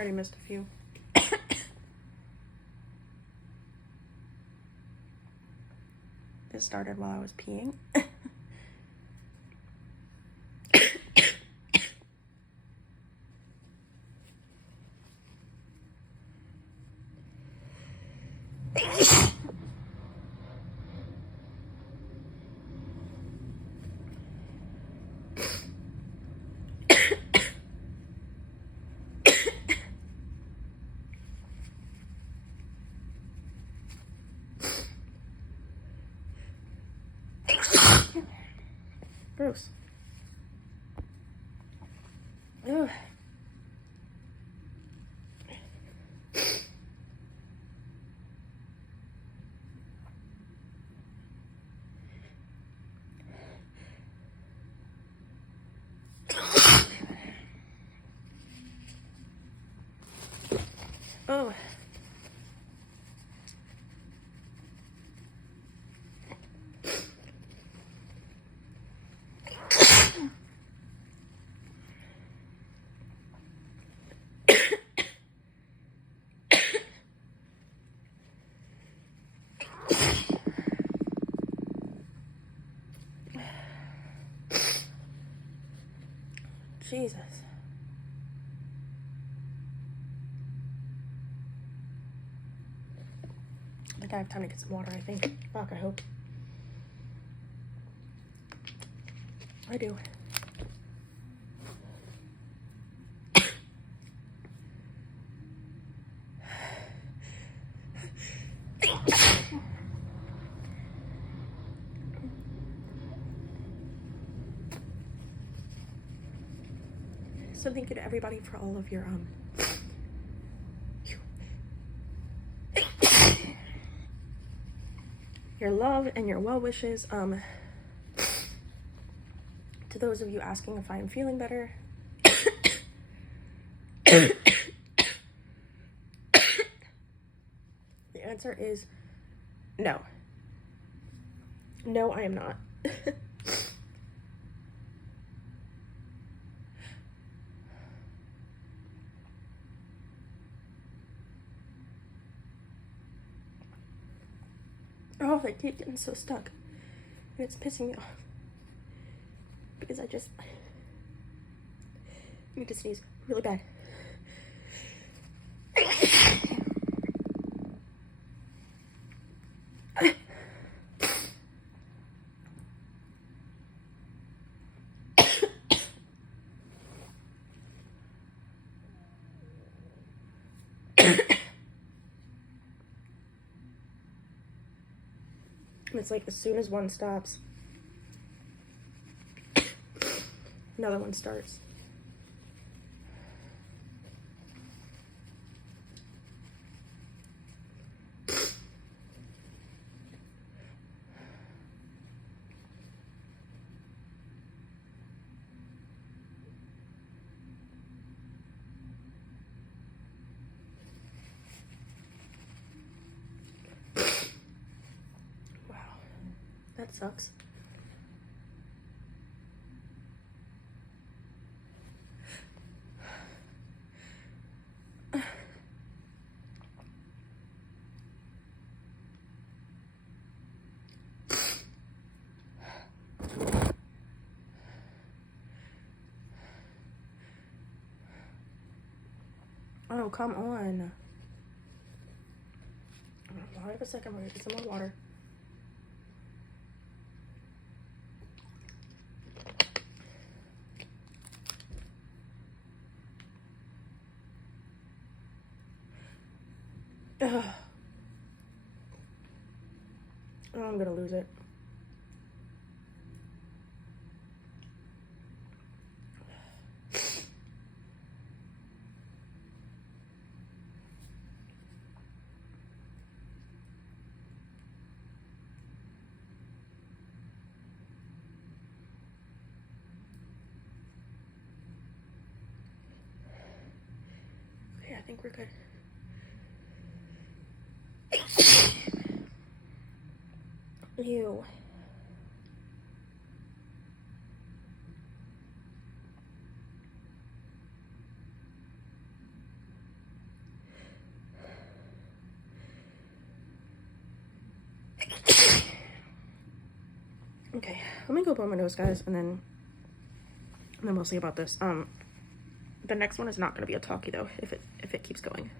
already missed a few. This started while I was peeing. Gross. Ugh. Oh. Jesus. I think I have time to get some water, I think. Fuck, I hope. I do. So thank you to everybody for all of your your love and your well wishes. To those of you asking if I am feeling better. The answer is no. No, I am not. Oh, they keep getting so stuck. And it's pissing me off. Because I need to sneeze really bad. It's like as soon as one stops, another one starts. That sucks. Oh, come on. Hold on a second, we're gonna get some more water. Ugh. Oh, I'm gonna lose it. Okay, I think we're good. Ew. Okay, let me go blow my nose, guys, and then we'll see about this. The next one is not gonna be a talkie though, if it keeps going.